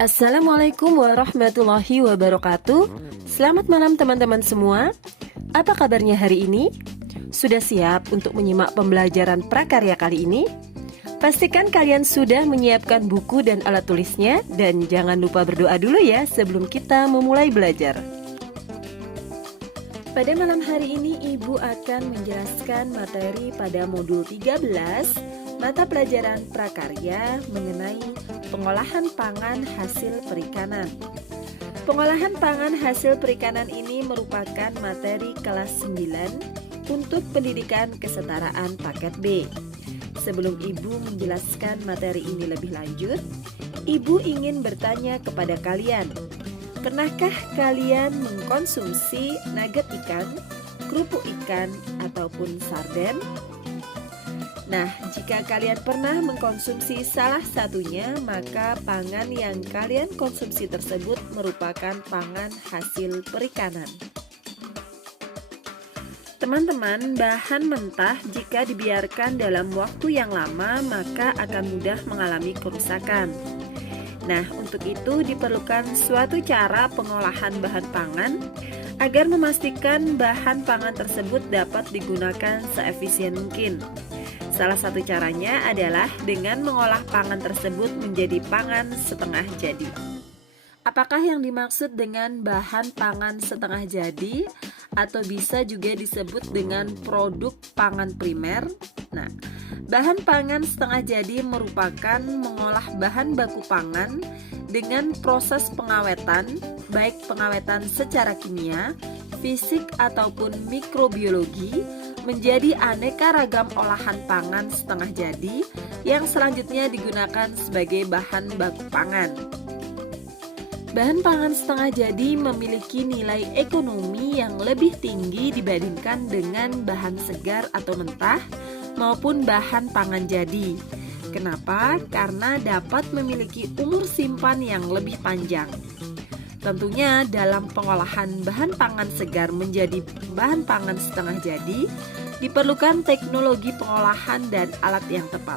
Assalamualaikum warahmatullahi wabarakatuh. Selamat malam teman-teman semua. Apa kabarnya hari ini? Sudah siap untuk menyimak pembelajaran prakarya kali ini? Pastikan kalian sudah menyiapkan buku dan alat tulisnya. Dan jangan lupa berdoa dulu ya sebelum kita memulai belajar. Pada malam hari ini Ibu akan menjelaskan materi pada modul 13 mata pelajaran prakarya mengenai pengolahan pangan hasil perikanan. Pengolahan pangan hasil perikanan ini merupakan materi kelas 9 untuk pendidikan kesetaraan paket B. Sebelum Ibu menjelaskan materi ini lebih lanjut, Ibu ingin bertanya kepada kalian, pernahkah kalian mengkonsumsi nugget ikan, kerupuk ikan, ataupun sarden? Nah, jika kalian pernah mengkonsumsi salah satunya, maka pangan yang kalian konsumsi tersebut merupakan pangan hasil perikanan. Teman-teman, bahan mentah jika dibiarkan dalam waktu yang lama, maka akan mudah mengalami kerusakan. Nah, untuk itu diperlukan suatu cara pengolahan bahan pangan agar memastikan bahan pangan tersebut dapat digunakan seefisien mungkin. Salah satu caranya adalah dengan mengolah pangan tersebut menjadi pangan setengah jadi. Apakah yang dimaksud dengan bahan pangan setengah jadi atau bisa juga disebut dengan produk pangan primer? Nah, bahan pangan setengah jadi merupakan mengolah bahan baku pangan dengan proses pengawetan, baik pengawetan secara kimia, fisik ataupun mikrobiologi, menjadi aneka ragam olahan pangan setengah jadi yang selanjutnya digunakan sebagai bahan baku pangan. Bahan pangan setengah jadi memiliki nilai ekonomi yang lebih tinggi dibandingkan dengan bahan segar atau mentah maupun bahan pangan jadi. Kenapa? Karena dapat memiliki umur simpan yang lebih panjang. Tentunya dalam pengolahan bahan pangan segar menjadi bahan pangan setengah jadi diperlukan teknologi pengolahan dan alat yang tepat.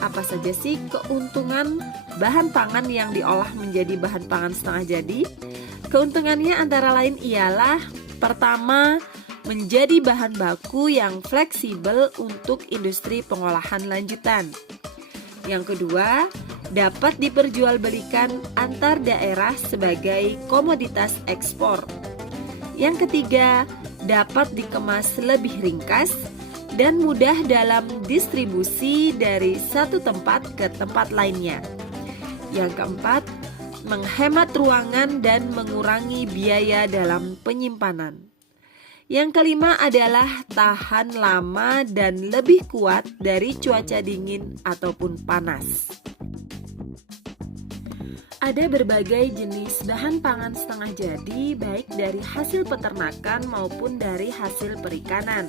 Apa saja sih keuntungan bahan pangan yang diolah menjadi bahan pangan setengah jadi? Keuntungannya antara lain ialah pertama, menjadi bahan baku yang fleksibel untuk industri pengolahan lanjutan. Yang kedua, dapat diperjualbelikan antar daerah sebagai komoditas ekspor. Yang ketiga, dapat dikemas lebih ringkas dan mudah dalam distribusi dari satu tempat ke tempat lainnya. Yang keempat, menghemat ruangan dan mengurangi biaya dalam penyimpanan. Yang kelima adalah tahan lama dan lebih kuat dari cuaca dingin ataupun panas. Ada berbagai jenis bahan pangan setengah jadi, baik dari hasil peternakan maupun dari hasil perikanan.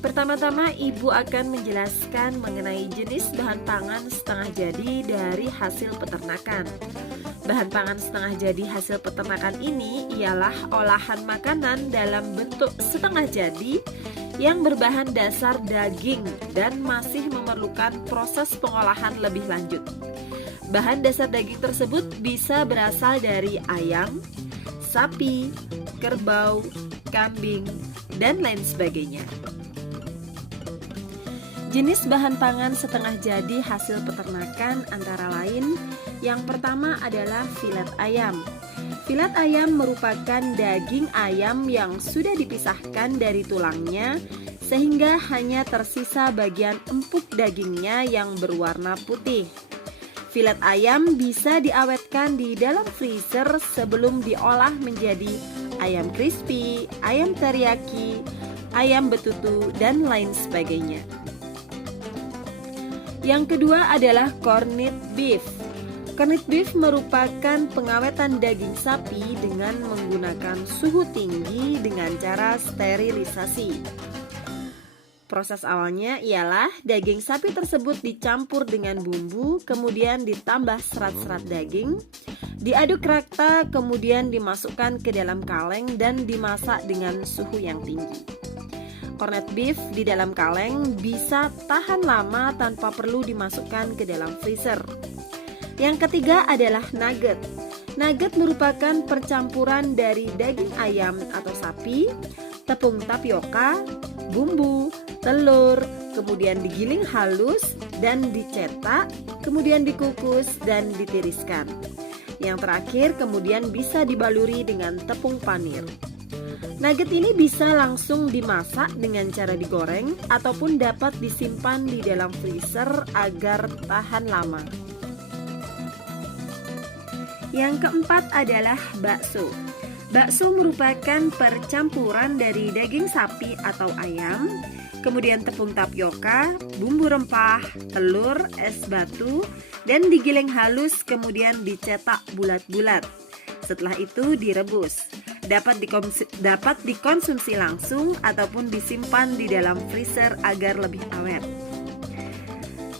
Pertama-tama Ibu akan menjelaskan mengenai jenis bahan pangan setengah jadi dari hasil peternakan. Bahan pangan setengah jadi hasil peternakan ini ialah olahan makanan dalam bentuk setengah jadi yang berbahan dasar daging dan masih memerlukan proses pengolahan lebih lanjut. Bahan dasar daging tersebut bisa berasal dari ayam, sapi, kerbau, kambing, dan lain sebagainya. Jenis bahan pangan setengah jadi hasil peternakan antara lain, yang pertama adalah filet ayam. Filet ayam merupakan daging ayam yang sudah dipisahkan dari tulangnya sehingga hanya tersisa bagian empuk dagingnya yang berwarna putih. Filet ayam bisa diawetkan di dalam freezer sebelum diolah menjadi ayam crispy, ayam teriyaki, ayam betutu, dan lain sebagainya. Yang kedua adalah corned beef. Corned beef merupakan pengawetan daging sapi dengan menggunakan suhu tinggi dengan cara sterilisasi. Proses awalnya ialah daging sapi tersebut dicampur dengan bumbu, kemudian ditambah serat-serat daging, diaduk rata, kemudian dimasukkan ke dalam kaleng dan dimasak dengan suhu yang tinggi. Corned beef di dalam kaleng bisa tahan lama tanpa perlu dimasukkan ke dalam freezer. Yang ketiga adalah nugget. Nugget merupakan percampuran dari daging ayam atau sapi, tepung tapioka, bumbu, telur, kemudian digiling halus dan dicetak, kemudian dikukus dan ditiriskan. Yang terakhir kemudian bisa dibaluri dengan tepung panir. Nugget ini bisa langsung dimasak dengan cara digoreng ataupun dapat disimpan di dalam freezer agar tahan lama. Yang keempat adalah bakso. Bakso merupakan percampuran dari daging sapi atau ayam, kemudian tepung tapioka, bumbu rempah, telur, es batu, dan digiling halus kemudian dicetak bulat-bulat. Setelah itu direbus. Dapat dikonsumsi langsung ataupun disimpan di dalam freezer agar lebih awet.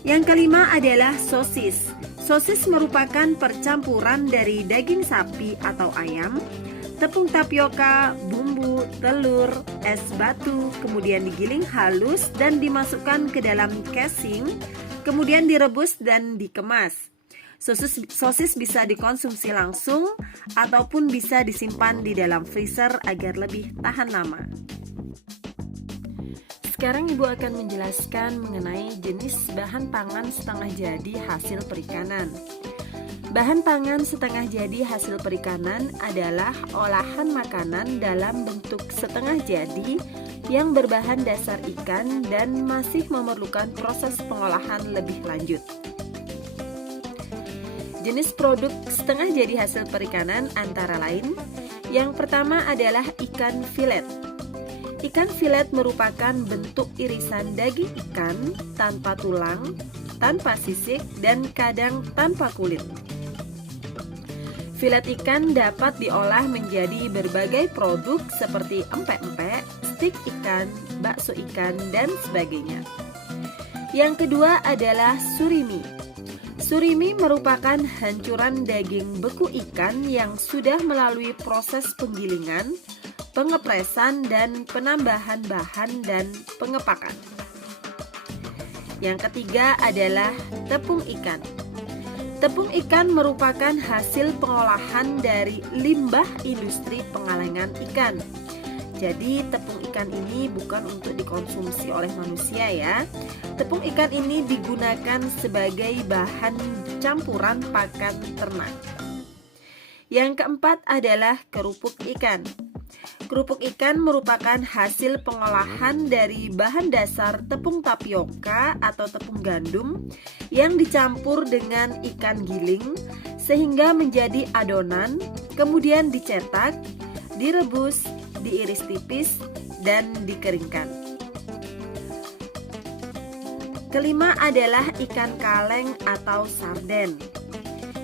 Yang kelima adalah sosis. Sosis merupakan percampuran dari daging sapi atau ayam, tepung tapioka, bumbu, telur, es batu, kemudian digiling halus dan dimasukkan ke dalam casing, kemudian direbus dan dikemas. Sosis bisa dikonsumsi langsung ataupun bisa disimpan di dalam freezer agar lebih tahan lama. Sekarang Ibu akan menjelaskan mengenai jenis bahan pangan setengah jadi hasil perikanan. Bahan pangan setengah jadi hasil perikanan adalah olahan makanan dalam bentuk setengah jadi yang berbahan dasar ikan dan masih memerlukan proses pengolahan lebih lanjut. Jenis produk setengah jadi hasil perikanan antara lain, yang pertama adalah ikan filet. Ikan filet merupakan bentuk irisan daging ikan tanpa tulang, tanpa sisik, dan kadang tanpa kulit. Filet ikan dapat diolah menjadi berbagai produk seperti empek-empek, stik ikan, bakso ikan, dan sebagainya. Yang kedua adalah surimi. Surimi merupakan hancuran daging beku ikan yang sudah melalui proses penggilingan, pengepresan, dan penambahan bahan dan pengepakan. Yang ketiga adalah tepung ikan. Tepung ikan merupakan hasil pengolahan dari limbah industri pengalengan ikan. Jadi tepung ikan ini bukan untuk dikonsumsi oleh manusia ya. Tepung ikan ini digunakan sebagai bahan campuran pakan ternak. Yang keempat adalah kerupuk ikan. Kerupuk ikan merupakan hasil pengolahan dari bahan dasar tepung tapioka atau tepung gandum yang dicampur dengan ikan giling sehingga menjadi adonan, kemudian dicetak, direbus, diiris tipis, dan dikeringkan. Kelima adalah ikan kaleng atau sarden.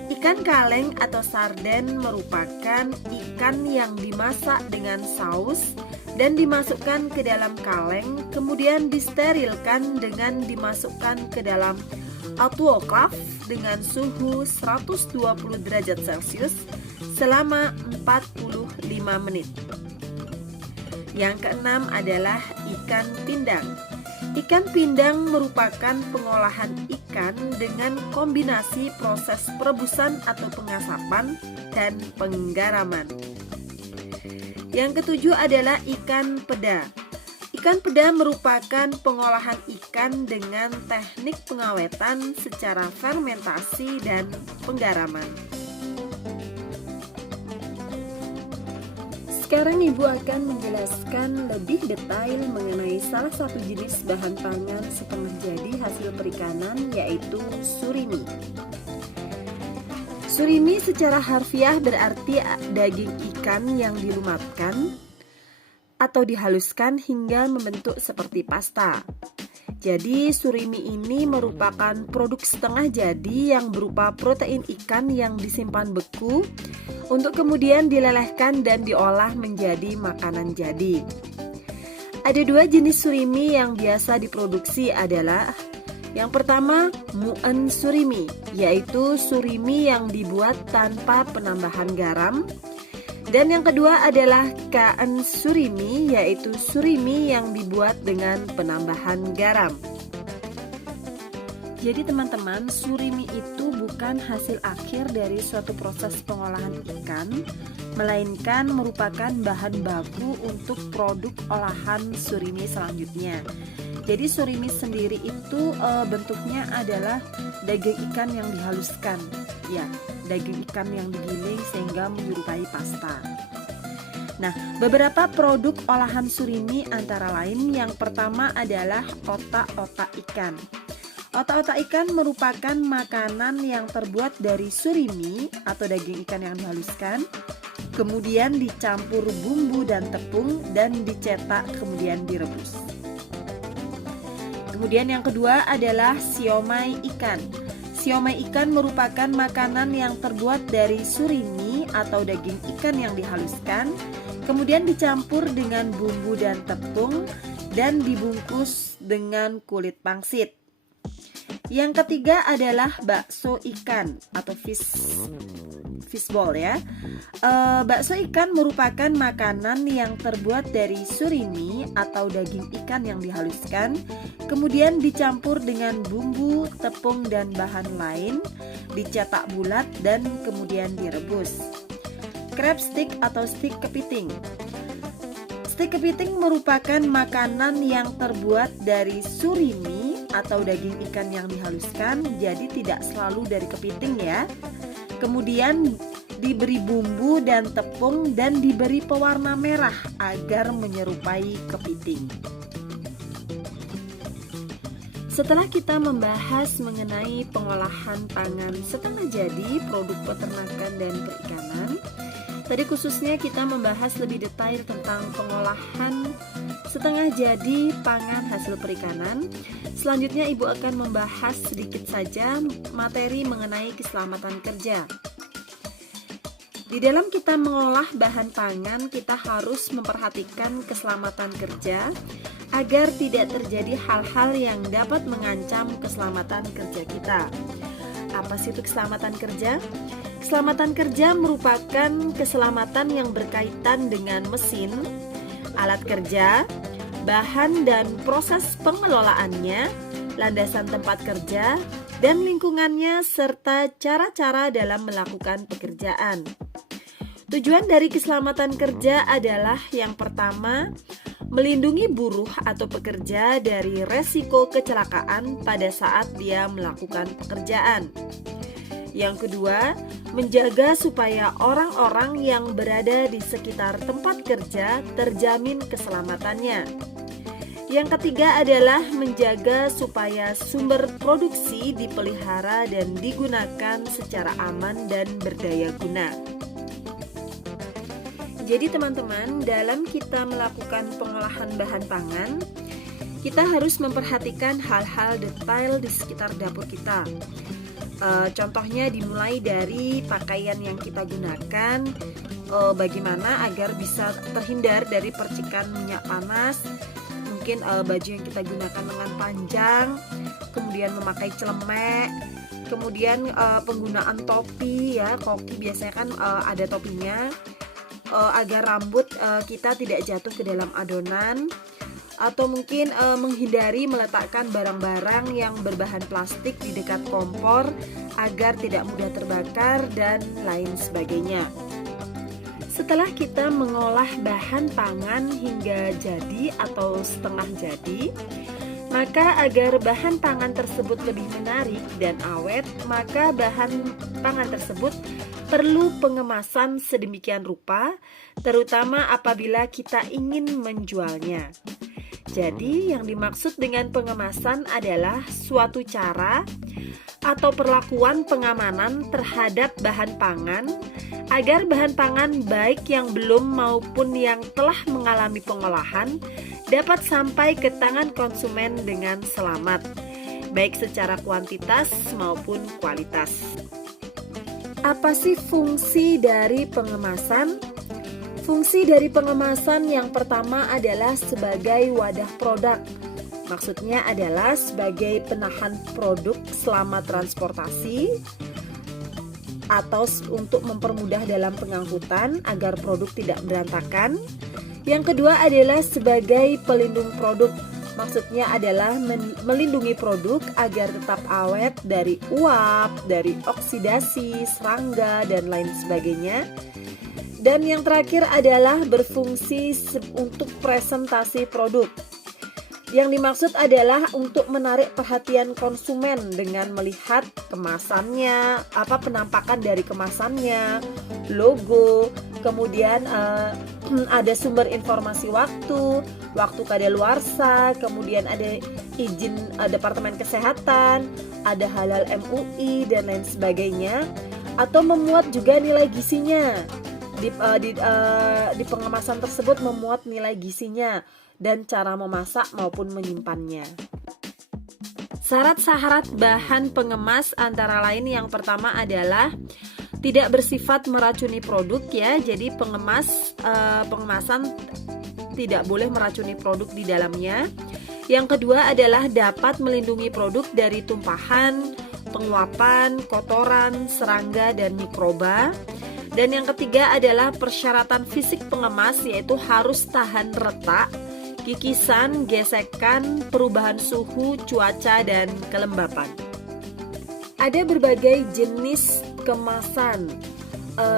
Ikan kaleng atau sarden merupakan ikan yang dimasak dengan saus dan dimasukkan ke dalam kaleng, kemudian disterilkan dengan dimasukkan ke dalam autoklaf dengan suhu 120 derajat Celcius selama 45 menit. Yang keenam adalah ikan pindang. Ikan pindang merupakan pengolahan ikan dengan kombinasi proses perebusan atau pengasapan dan penggaraman. Yang ketujuh adalah ikan peda. Ikan peda merupakan pengolahan ikan dengan teknik pengawetan secara fermentasi dan penggaraman. Sekarang Ibu akan menjelaskan lebih detail mengenai salah satu jenis bahan pangan setengah jadi hasil perikanan, yaitu surimi. Surimi secara harfiah berarti daging ikan yang dilumatkan atau dihaluskan hingga membentuk seperti pasta. Jadi surimi ini merupakan produk setengah jadi yang berupa protein ikan yang disimpan beku untuk kemudian dilelehkan dan diolah menjadi makanan jadi. Ada dua jenis surimi yang biasa diproduksi adalah yang pertama mu'en surimi, yaitu surimi yang dibuat tanpa penambahan garam. Dan yang kedua adalah ka'en surimi, yaitu surimi yang dibuat dengan penambahan garam. Jadi teman-teman, surimi itu bukan hasil akhir dari suatu proses pengolahan ikan, melainkan merupakan bahan baku untuk produk olahan surimi selanjutnya. Jadi surimi sendiri itu bentuknya adalah daging ikan yang dihaluskan, ya, daging ikan yang digiling sehingga menyerupai pasta. Nah, beberapa produk olahan surimi antara lain yang pertama adalah otak-otak ikan. Otak-otak ikan merupakan makanan yang terbuat dari surimi atau daging ikan yang dihaluskan, kemudian dicampur bumbu dan tepung dan dicetak kemudian direbus. Kemudian yang kedua adalah siomay ikan. Siomay ikan merupakan makanan yang terbuat dari surimi atau daging ikan yang dihaluskan, kemudian dicampur dengan bumbu dan tepung dan dibungkus dengan kulit pangsit. Yang ketiga adalah bakso ikan atau fishball ya. Bakso ikan merupakan makanan yang terbuat dari surimi atau daging ikan yang dihaluskan, kemudian dicampur dengan bumbu, tepung dan bahan lain, dicetak bulat dan kemudian direbus. Crab stick atau stik kepiting. Stik kepiting merupakan makanan yang terbuat dari surimi atau daging ikan yang dihaluskan, jadi tidak selalu dari kepiting ya. Kemudian diberi bumbu dan tepung dan diberi pewarna merah agar menyerupai kepiting. Setelah kita membahas mengenai pengolahan pangan setengah jadi, produk peternakan dan perikanan, tadi khususnya kita membahas lebih detail tentang pengolahan setengah jadi pangan hasil perikanan. Selanjutnya Ibu akan membahas sedikit saja materi mengenai keselamatan kerja. Di dalam kita mengolah bahan pangan, kita harus memperhatikan keselamatan kerja agar tidak terjadi hal-hal yang dapat mengancam keselamatan kerja kita. Apa sih itu keselamatan kerja? Keselamatan kerja merupakan keselamatan yang berkaitan dengan mesin, alat kerja, bahan dan proses pengelolaannya, landasan tempat kerja, dan lingkungannya, serta cara-cara dalam melakukan pekerjaan. Tujuan dari keselamatan kerja adalah yang pertama, melindungi buruh atau pekerja dari resiko kecelakaan pada saat dia melakukan pekerjaan. Yang kedua, menjaga supaya orang-orang yang berada di sekitar tempat kerja terjamin keselamatannya. Yang ketiga adalah menjaga supaya sumber produksi dipelihara dan digunakan secara aman dan berdaya guna. Jadi teman-teman, dalam kita melakukan pengolahan bahan pangan, kita harus memperhatikan hal-hal detail di sekitar dapur kita. Contohnya dimulai dari pakaian yang kita gunakan, bagaimana agar bisa terhindar dari percikan minyak panas. Mungkin baju yang kita gunakan lengan panjang, kemudian memakai celemek, kemudian penggunaan topi ya, koki biasanya kan ada topinya, agar rambut kita tidak jatuh ke dalam adonan. Atau mungkin menghindari meletakkan barang-barang yang berbahan plastik di dekat kompor agar tidak mudah terbakar dan lain sebagainya. Setelah kita mengolah bahan pangan hingga jadi atau setengah jadi, maka agar bahan pangan tersebut lebih menarik dan awet, maka bahan pangan tersebut perlu pengemasan sedemikian rupa, terutama apabila kita ingin menjualnya. Jadi yang dimaksud dengan pengemasan adalah suatu cara atau perlakuan pengamanan terhadap bahan pangan agar bahan pangan baik yang belum maupun yang telah mengalami pengolahan dapat sampai ke tangan konsumen dengan selamat, baik secara kuantitas maupun kualitas. Apa sih fungsi dari pengemasan? Fungsi dari pengemasan yang pertama adalah sebagai wadah produk. Maksudnya adalah sebagai penahan produk selama transportasi atau untuk mempermudah dalam pengangkutan agar produk tidak berantakan. Yang kedua adalah sebagai pelindung produk. Maksudnya adalah melindungi produk agar tetap awet dari uap, dari oksidasi, serangga, dan lain sebagainya. Dan yang terakhir adalah berfungsi untuk presentasi produk. Yang dimaksud adalah untuk menarik perhatian konsumen dengan melihat kemasannya, penampakan dari kemasannya, logo, kemudian ada sumber informasi waktu kadaluarsa, kemudian ada izin Departemen Kesehatan, ada halal MUI dan lain sebagainya, atau memuat juga nilai gizinya. Di pengemasan tersebut memuat nilai gizinya dan cara memasak maupun menyimpannya. Syarat-syarat bahan pengemas antara lain yang pertama adalah tidak bersifat meracuni produk ya. Jadi pengemasan tidak boleh meracuni produk di dalamnya. Yang kedua adalah dapat melindungi produk dari tumpahan, penguapan, kotoran, serangga dan mikroba. Dan yang ketiga adalah persyaratan fisik pengemas, yaitu harus tahan retak, kikisan, gesekan, perubahan suhu, cuaca, dan kelembapan. Ada berbagai jenis kemasan,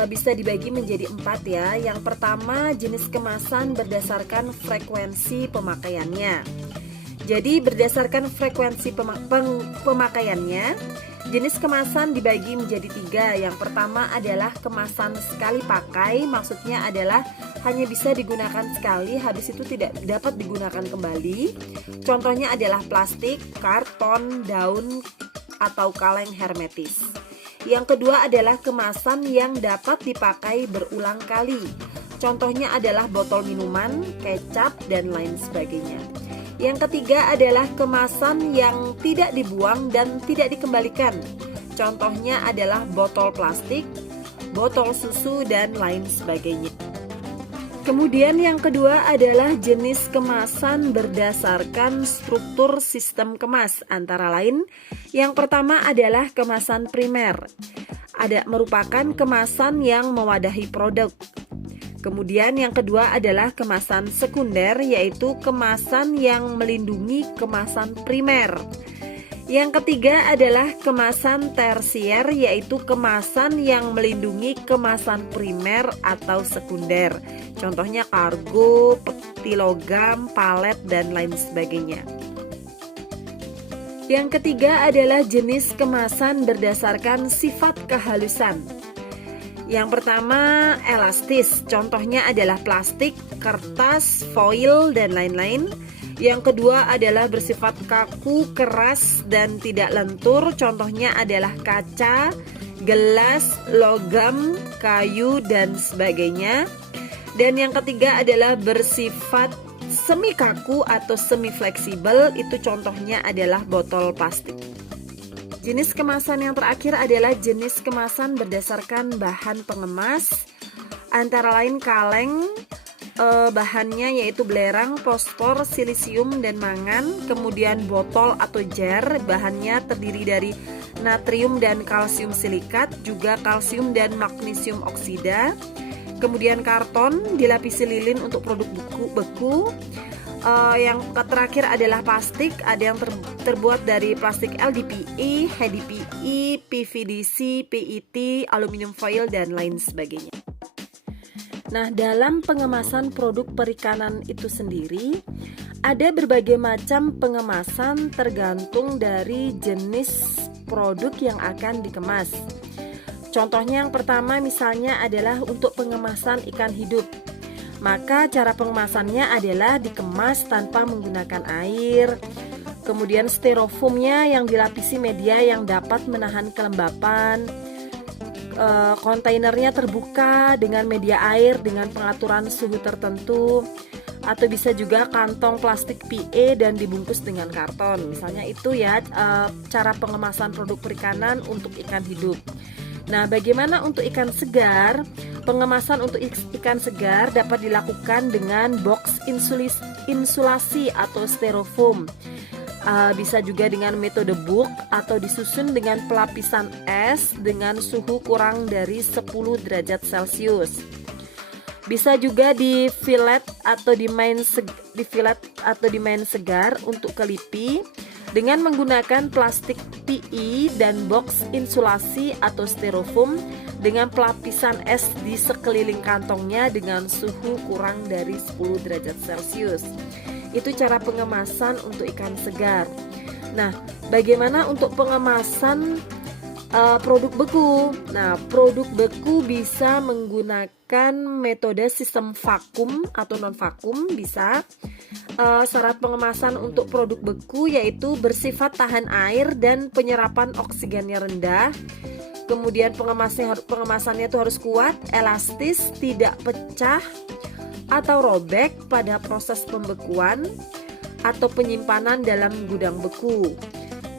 bisa dibagi menjadi 4 ya. Yang pertama, jenis kemasan berdasarkan frekuensi pemakaiannya. Jadi berdasarkan frekuensi pemakaiannya, jenis kemasan dibagi menjadi 3. Yang pertama adalah kemasan sekali pakai, maksudnya adalah hanya bisa digunakan sekali, habis itu tidak dapat digunakan kembali. Contohnya adalah plastik, karton, daun, atau kaleng hermetis. Yang kedua adalah kemasan yang dapat dipakai berulang kali. Contohnya adalah botol minuman, kecap, dan lain sebagainya. Yang ketiga adalah kemasan yang tidak dibuang dan tidak dikembalikan. Contohnya adalah botol plastik, botol susu, dan lain sebagainya. Kemudian yang kedua adalah jenis kemasan berdasarkan struktur sistem kemas. Antara lain, yang pertama adalah kemasan primer. Merupakan kemasan yang mewadahi produk. Kemudian yang kedua adalah kemasan sekunder, yaitu kemasan yang melindungi kemasan primer. Yang ketiga adalah kemasan tersier, yaitu kemasan yang melindungi kemasan primer atau sekunder. Contohnya kargo, peti logam, palet, dan lain sebagainya. Yang ketiga adalah jenis kemasan berdasarkan sifat kehalusan. Yang pertama elastis, contohnya adalah plastik, kertas, foil, dan lain-lain. Yang kedua adalah bersifat kaku, keras, dan tidak lentur, contohnya adalah kaca, gelas, logam, kayu, dan sebagainya. Dan yang ketiga adalah bersifat semi kaku atau semi fleksibel, itu contohnya adalah botol plastik. Jenis kemasan yang terakhir adalah jenis kemasan berdasarkan bahan pengemas, antara lain kaleng, bahannya yaitu belerang, fosfor, silisium, dan mangan. Kemudian botol atau jar, bahannya terdiri dari natrium dan kalsium silikat, juga kalsium dan magnesium oksida. Kemudian karton dilapisi lilin untuk produk beku. Yang terakhir adalah plastik, ada yang terbuat dari plastik LDPE, HDPE, PVDC, PET, aluminium foil, dan lain sebagainya. Nah, dalam pengemasan produk perikanan itu sendiri, ada berbagai macam pengemasan tergantung dari jenis produk yang akan dikemas. Contohnya yang pertama misalnya adalah untuk pengemasan ikan hidup. Maka cara pengemasannya adalah dikemas tanpa menggunakan air. Kemudian styrofoamnya yang dilapisi media yang dapat menahan kelembapan. Kontainernya terbuka dengan media air dengan pengaturan suhu tertentu. Atau bisa juga kantong plastik PE dan dibungkus dengan karton. Misalnya itu ya cara pengemasan produk perikanan untuk ikan hidup. Nah, bagaimana untuk ikan segar? Pengemasan untuk ikan segar dapat dilakukan dengan box insulasi atau styrofoam. Bisa juga dengan metode book atau disusun dengan pelapisan es dengan suhu kurang dari 10 derajat Celcius. Bisa juga di fillet atau dimain segar untuk kelipi dengan menggunakan plastik PE dan box insulasi atau styrofoam dengan pelapisan es di sekeliling kantongnya dengan suhu kurang dari 10 derajat Celcius. Itu cara pengemasan untuk ikan segar. Nah, bagaimana untuk pengemasan produk beku? Nah, produk beku bisa menggunakan metode sistem vakum atau non vakum bisa. Syarat pengemasan untuk produk beku yaitu bersifat tahan air dan penyerapan oksigennya rendah. Kemudian pengemasannya itu harus kuat, elastis, tidak pecah atau robek pada proses pembekuan atau penyimpanan dalam gudang beku.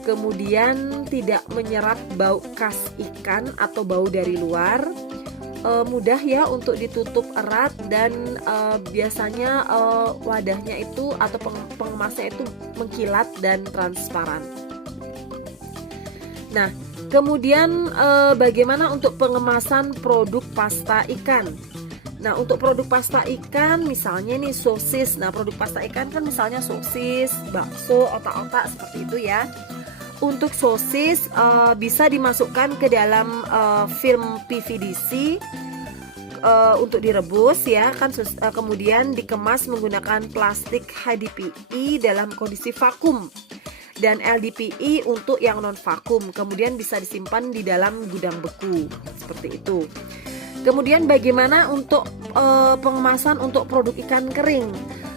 Kemudian tidak menyerap bau khas ikan atau bau dari luar, mudah ya untuk ditutup erat dan biasanya wadahnya itu atau pengemasnya itu mengkilat dan transparan. Nah, kemudian bagaimana untuk pengemasan produk pasta ikan? Nah, untuk produk pasta ikan misalnya nih sosis. Nah, produk pasta ikan kan misalnya sosis, bakso, otak-otak seperti itu ya. Untuk sosis bisa dimasukkan ke dalam film PVDC untuk direbus ya kan, kemudian dikemas menggunakan plastik HDPE dalam kondisi vakum dan LDPE untuk yang non vakum, kemudian bisa disimpan di dalam gudang beku seperti itu. Kemudian bagaimana untuk pengemasan untuk produk ikan kering?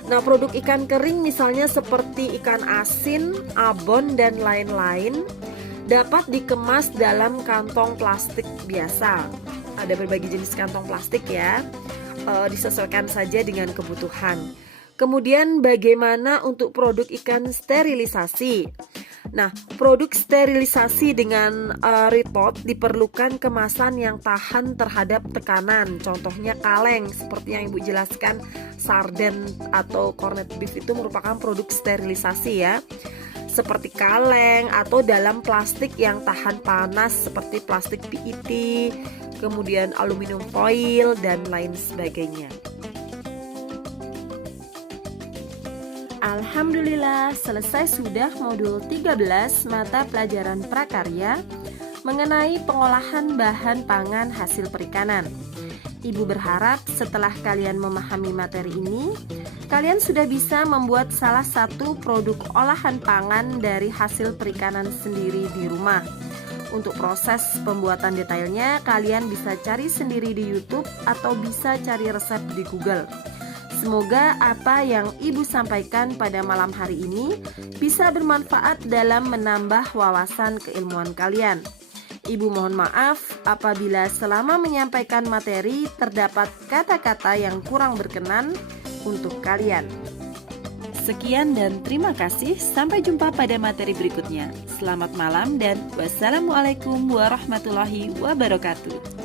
Nah, produk ikan kering misalnya seperti ikan asin, abon, dan lain-lain dapat dikemas dalam kantong plastik biasa. Ada berbagai jenis kantong plastik ya, disesuaikan saja dengan kebutuhan. Kemudian bagaimana untuk produk ikan sterilisasi? Nah, produk sterilisasi dengan retort diperlukan kemasan yang tahan terhadap tekanan. Contohnya kaleng, seperti yang Ibu jelaskan, sarden atau corned beef itu merupakan produk sterilisasi ya. Seperti kaleng atau dalam plastik yang tahan panas seperti plastik PET, kemudian aluminium foil dan lain sebagainya. Alhamdulillah, selesai sudah modul 13 mata pelajaran prakarya mengenai pengolahan bahan pangan hasil perikanan. Ibu berharap setelah kalian memahami materi ini, kalian sudah bisa membuat salah satu produk olahan pangan dari hasil perikanan sendiri di rumah. Untuk proses pembuatan detailnya, kalian bisa cari sendiri di YouTube atau bisa cari resep di Google. Semoga apa yang Ibu sampaikan pada malam hari ini bisa bermanfaat dalam menambah wawasan keilmuan kalian. Ibu mohon maaf apabila selama menyampaikan materi terdapat kata-kata yang kurang berkenan untuk kalian. Sekian dan terima kasih. Sampai jumpa pada materi berikutnya. Selamat malam dan wassalamualaikum warahmatullahi wabarakatuh.